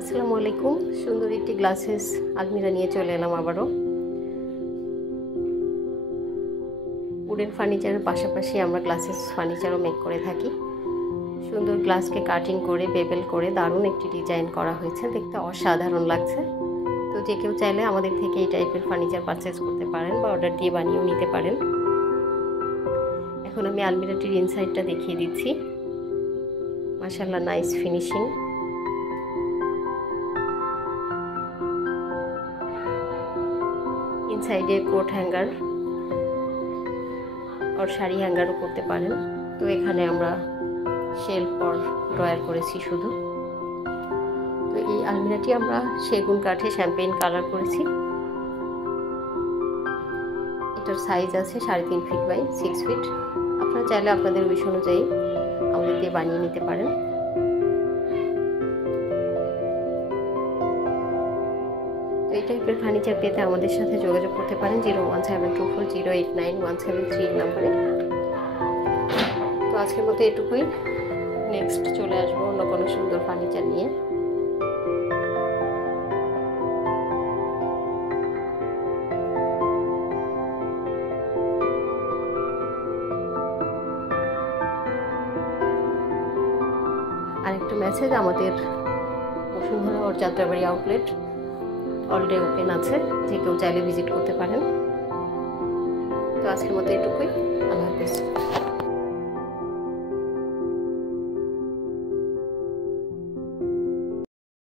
আসসালামু আলাইকুম। সুন্দর একটি গ্লাসেস আলমিরা নিয়ে চলে এলাম আবারও। উডেন ফার্নিচারের পাশাপাশি আমরা গ্লাসেস ফার্নিচারও মেক করে থাকি। সুন্দর গ্লাসকে কাটিং করে বেবেল করে দারুণ একটি ডিজাইন করা হয়েছে, দেখতে অসাধারণ লাগছে। তো যে কেউ চাইলে আমাদের থেকে এই টাইপের ফার্নিচার পারচেস করতে পারেন বা অর্ডার দিয়ে বানিয়েও নিতে পারেন। এখন আমি আলমিরাটির ইনসাইডটা দেখিয়ে দিচ্ছি। মাশাআল্লাহ, নাইস ফিনিশিং। ইনসাইডে কোট হ্যাঙ্গার আর শাড়ি হ্যাঙ্গারও করতে পারেন। তো এখানে আমরা শেলফ আর ড্রয়ার করেছি শুধু। তো এই আলমিরাটি আমরা সেগুন কাঠে শ্যাম্পেইন কালার করেছি। এটার সাইজ আছে 3.5 ফিট বাই 6 ফিট। আপনারা চাইলে আপনাদের উইশ অনুযায়ী আমাদের দিয়ে বানিয়ে নিতে পারেন। তো এই টাইপের ফার্নিচার পেতে আমাদের সাথে যোগাযোগ করতে পারেন 01724089173 নাম্বারে। তো আজকের মতো এটুকুই। নেক্সট চলে আসবো অন্য কোনো সুন্দর ফার্নিচার নিয়ে। আরেকটা মেসেজ, আমাদের বসুন্ধরা ও Jatrabari outlet all day open আছে, যে কেউ চাইলে ভিজিট করতে পারেন। তো আজকের মতো এটুকুই। আল্লাহ হাফেজ।